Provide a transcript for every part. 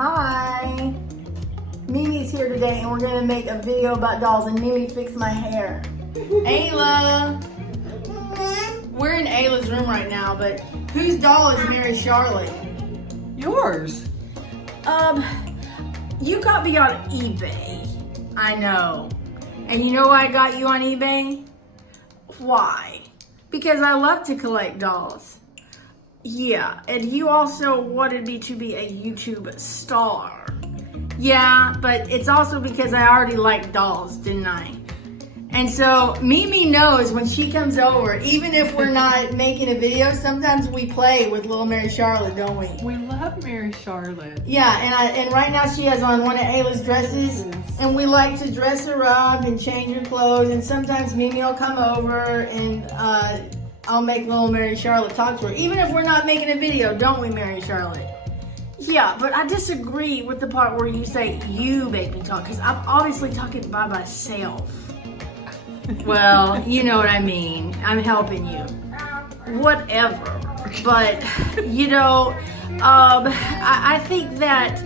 Hi. Mimi's here today and we're gonna make a video about dolls, and Mimi fixed my hair. Ayla. We're in Ayla's room right now, but whose doll is Mary Charlotte? Yours. You got me on eBay. I know. And you know why I got you on eBay? Why? Because I love to collect dolls. Yeah, and you also wanted me to be a YouTube star. Yeah, but it's also because I already like dolls, didn't I? And so Mimi knows when she comes over, even if we're not making a video, sometimes we play with little Mary Charlotte, don't we? We love Mary Charlotte. Yeah, and right now she has on one of Ayla's dresses, and we like to dress her up and change her clothes, and sometimes Mimi will come over and I'll make little Mary Charlotte talk to her, even if we're not making a video, don't we, Mary Charlotte? Yeah, but I disagree with the part where you say you make me talk, because I'm obviously talking by myself. Well, you know what I mean. I'm helping you. Whatever. But, you know, I think that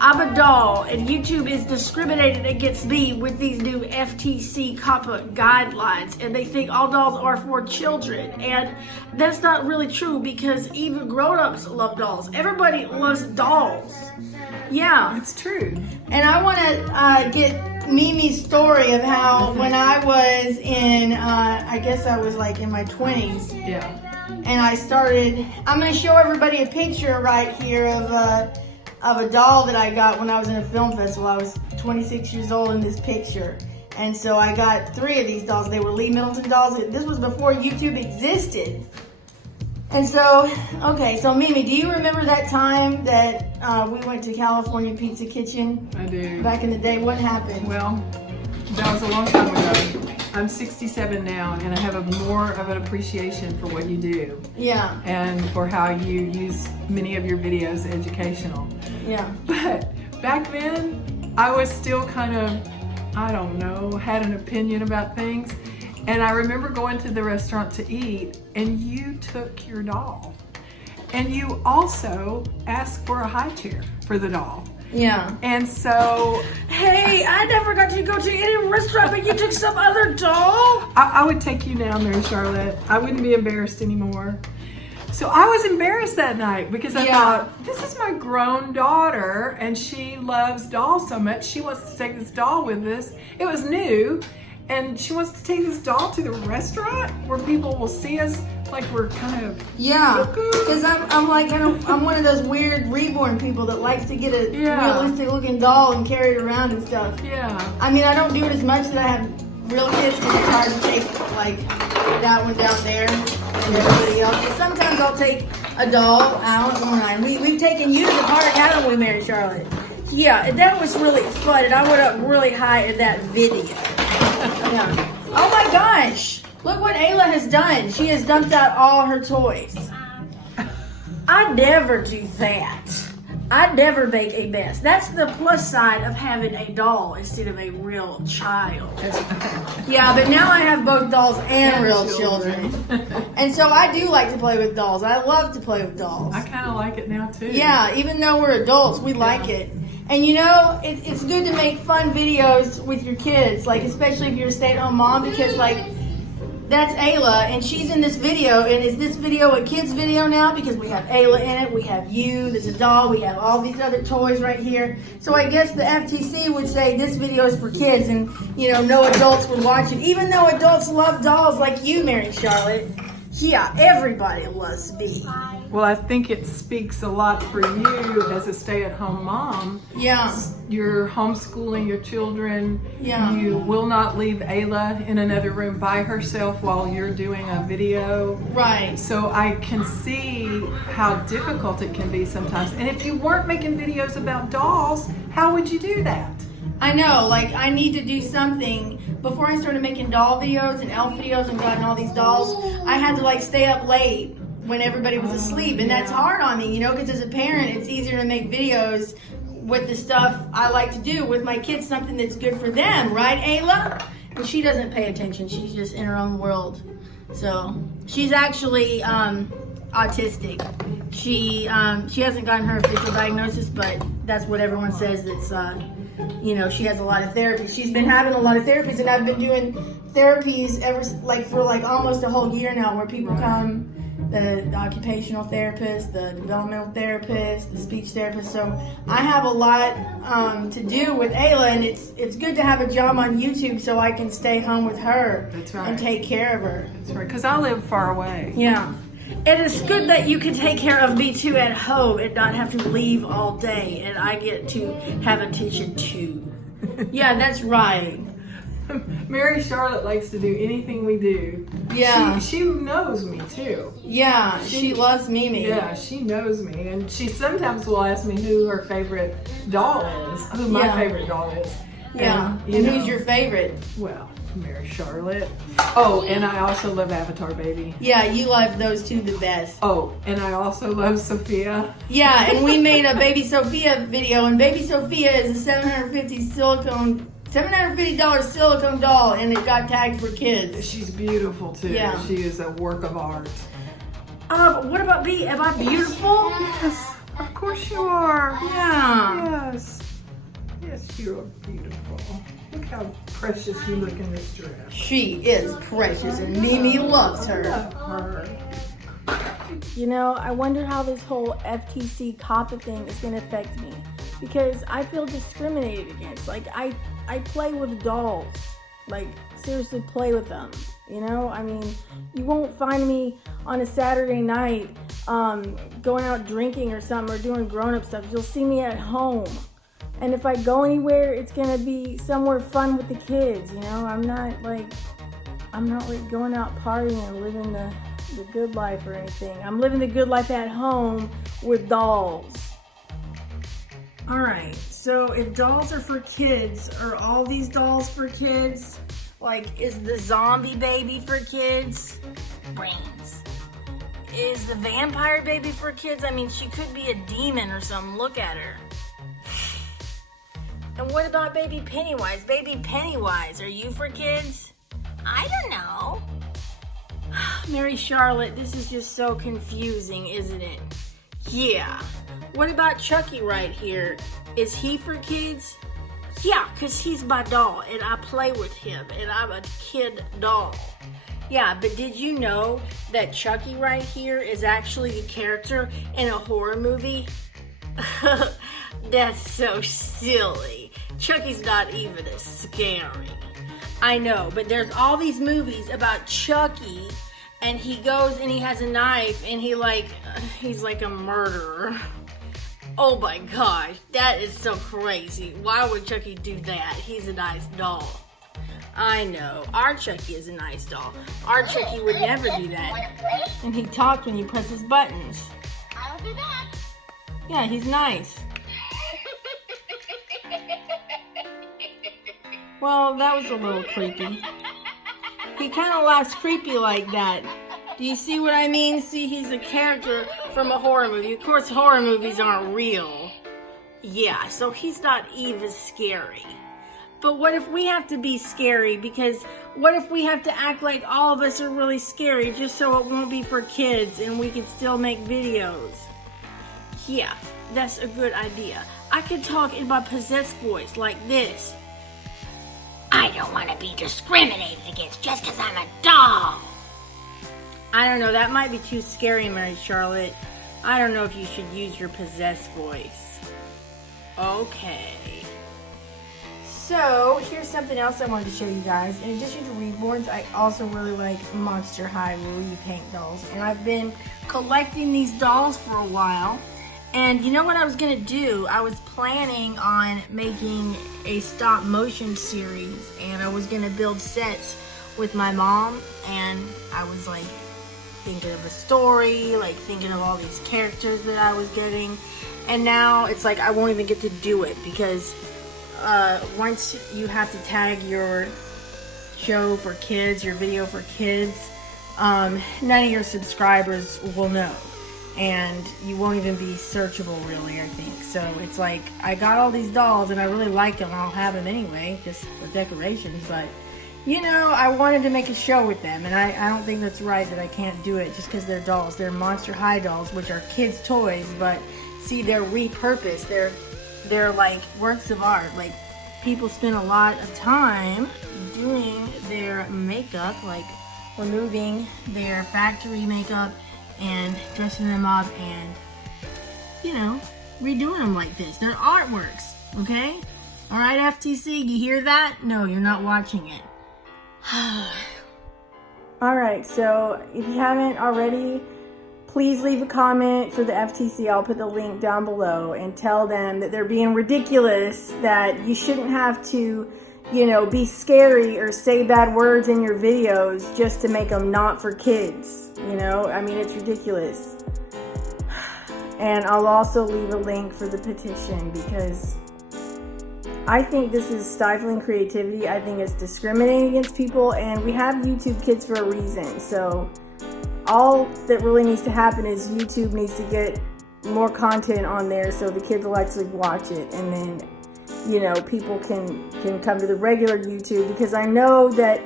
I'm a doll and YouTube is discriminating against me with these new FTC COPPA guidelines, and they think all dolls are for children, and that's not really true because even grown-ups love dolls. Everybody loves dolls. Yeah. It's true. And I want to get Mimi's story of how when I was in, I guess I was like in my 20s. Yeah. And I started, I'm going to show everybody a picture right here of a doll that I got when I was in a film festival. I was 26 years old in this picture. And so I got 3 of these dolls. They were Lee Middleton dolls. This was before YouTube existed. And so, okay, so Mimi, do you remember that time that we went to California Pizza Kitchen? I do. Back in the day, what happened? Well, that was a long time ago. I'm 67 now, and I have more of an appreciation for what you do. Yeah. And for how you use many of your videos educational. Yeah. But back then, I was still kind of, I don't know, had an opinion about things. And I remember going to the restaurant to eat, and you took your doll. And you also asked for a high chair for the doll. Yeah. And so... Hey, I never got to go to any restaurant, but you took some other doll? I would take you now, Mary Charlotte. I wouldn't be embarrassed anymore. So I was embarrassed that night because I thought, this is my grown daughter, and she loves dolls so much. She wants to take this doll with us. It was new. And she wants to take this doll to the restaurant where people will see us like we're kind of because I'm one of those weird reborn people that likes to get a realistic looking doll and carry it around and stuff. Yeah. I mean, I don't do it as much that I have real kids because it's hard to take like that one down there and everybody else. But sometimes I'll take a doll out. We've taken you to the park, haven't we, Mary Charlotte? Yeah, that was really fun, and I went up really high in that video. Yeah. Oh my gosh! Look what Ayla has done. She has dumped out all her toys. I never do that. I never make a mess. That's the plus side of having a doll instead of a real child. Yeah, but now I have both dolls and real children. And so I do like to play with dolls. I love to play with dolls. I kind of like it now too. Yeah, even though we're adults, we like it. And you know, it's good to make fun videos with your kids, like especially if you're a stay-at-home mom, because like that's Ayla and she's in this video, and is this video a kid's video now? Because we have Ayla in it, we have you, there's a doll, we have all these other toys right here. So I guess the FTC would say this video is for kids, and you know, no adults would watch it, even though adults love dolls like you, Mary Charlotte. Yeah, everybody loves me. Well, I think it speaks a lot for you as a stay-at-home mom. Yeah. You're homeschooling your children. Yeah. You will not leave Ayla in another room by herself while you're doing a video. Right. So I can see how difficult it can be sometimes. And if you weren't making videos about dolls, how would you do that? I know, like I need to do something. Before I started making doll videos and elf videos and gotten all these dolls, I had to like stay up late when everybody was asleep, and that's hard on me, you know, because as a parent it's easier to make videos with the stuff I like to do with my kids, something that's good for them, right, Ayla? And she doesn't pay attention, she's just in her own world. So she's actually autistic. She hasn't gotten her official diagnosis, but that's what everyone says. It's she has a lot of therapy. She's been having a lot of therapies, and I've been doing therapies for almost a whole year now, where people come, the occupational therapist, the developmental therapist, the speech therapist. So I have a lot to do with Ayla, and it's good to have a job on YouTube so I can stay home with her. That's right. And take care of her. That's right, because I live far away. Yeah. It is good that you can take care of me too at home and not have to leave all day, and I get to have attention too. Yeah, that's right. Mary Charlotte likes to do anything we do. Yeah. She knows me too. Yeah, she loves Mimi. Yeah, she knows me. And she sometimes will ask me who her favorite doll is, who my favorite doll is. Yeah. And who's your favorite? Well, Mary Charlotte. Oh, and I also love Avatar Baby. Yeah, you love those two the best. Oh, and I also love Sophia. Yeah, and we made a Baby Sophia video, and Baby Sophia is a $750 silicone doll, and it got tagged for kids. She's beautiful too. Yeah. She is a work of art. What about me? Am I beautiful? Yes, of course you are. Yeah. Yes. Yes, you are beautiful. Look how precious you look in this dress. She is precious, and Mimi loves her. You know, I wonder how this whole FTC COPPA thing is going to affect me, because I feel discriminated against. Like, I play with dolls. Like, seriously play with them. You know, I mean, you won't find me on a Saturday night going out drinking or something, or doing grown-up stuff. You'll see me at home. And if I go anywhere, it's gonna be somewhere fun with the kids, you know? I'm not like going out partying and living the good life or anything. I'm living the good life at home with dolls. Alright, so if dolls are for kids, are all these dolls for kids? Like, is the zombie baby for kids? Brains. Is the vampire baby for kids? I mean, she could be a demon or something. Look at her. And what about Baby Pennywise? Baby Pennywise, are you for kids? I don't know. Mary Charlotte, this is just so confusing, isn't it? Yeah. What about Chucky right here? Is he for kids? Yeah, because he's my doll, and I play with him, and I'm a kid doll. Yeah, but did you know that Chucky right here is actually a character in a horror movie? That's so silly. Chucky's not even as scary. I know, but there's all these movies about Chucky, and he goes and he has a knife, and he's like a murderer. Oh my gosh, that is so crazy. Why would Chucky do that? He's a nice doll. I know, our Chucky is a nice doll. Our Chucky would never do that. And he talks when you press his buttons. I'll do that. Yeah, he's nice. Well, that was a little creepy. He kind of laughs creepy like that. Do you see what I mean? See, he's a character from a horror movie. Of course, horror movies aren't real. Yeah, so he's not even scary. But what if we have to be scary? Because what if we have to act like all of us are really scary just so it won't be for kids and we can still make videos? Yeah, that's a good idea. I could talk in my possessed voice like this. I don't want to be discriminated against just because I'm a doll. I don't know, that might be too scary, Mary Charlotte. I don't know if you should use your possessed voice. Okay. So, here's something else I wanted to show you guys. In addition to reborns, I also really like Monster High repaint dolls. And I've been collecting these dolls for a while. And you know what I was going to do? I was planning on making a stop motion series. And I was going to build sets with my mom. And I was like thinking of a story, like thinking of all these characters that I was getting. And now it's like I won't even get to do it because once you have to tag your show for kids, your video for kids, none of your subscribers will know. And you won't even be searchable really, I think. So it's like, I got all these dolls and I really like them. I'll have them anyway, just for decorations. But you know, I wanted to make a show with them, and I don't think that's right that I can't do it just because they're dolls. They're Monster High dolls, which are kids' toys, but see, they're repurposed. They're like works of art. Like, people spend a lot of time doing their makeup, like removing their factory makeup and dressing them up and, you know, redoing them like this. They're artworks, okay? All right, FTC, you hear that? No, you're not watching it. All right, so if you haven't already, please leave a comment for the FTC. I'll put the link down below and tell them that they're being ridiculous, that you shouldn't have to, you know, be scary or say bad words in your videos just to make them not for kids. You know, I mean, it's ridiculous. And I'll also leave a link for the petition because I think this is stifling creativity. I think it's discriminating against people, and we have YouTube Kids for a reason. So all that really needs to happen is YouTube needs to get more content on there so the kids will actually watch it, and then, you know, people can come to the regular YouTube, because I know that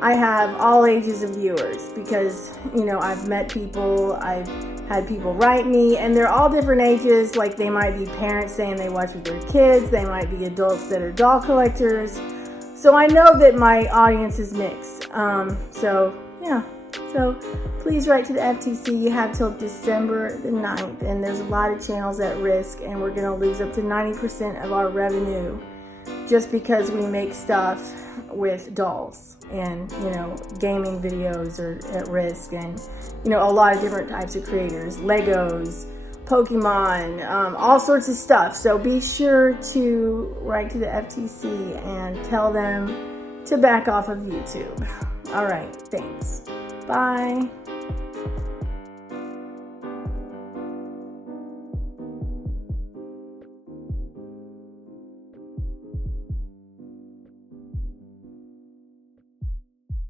I have all ages of viewers, because, you know, I've met people, I've had people write me, and they're all different ages. Like, they might be parents saying they watch with their kids, they might be adults that are doll collectors. So I know that my audience is mixed. So yeah, so please write to the FTC. You have till December the 9th, and there's a lot of channels at risk, and we're gonna lose up to 90% of our revenue just because we make stuff with dolls, and, you know, gaming videos are at risk, and, you know, a lot of different types of creators, Legos, Pokemon, all sorts of stuff. So be sure to write to the FTC and tell them to back off of YouTube. All right, thanks. Bye.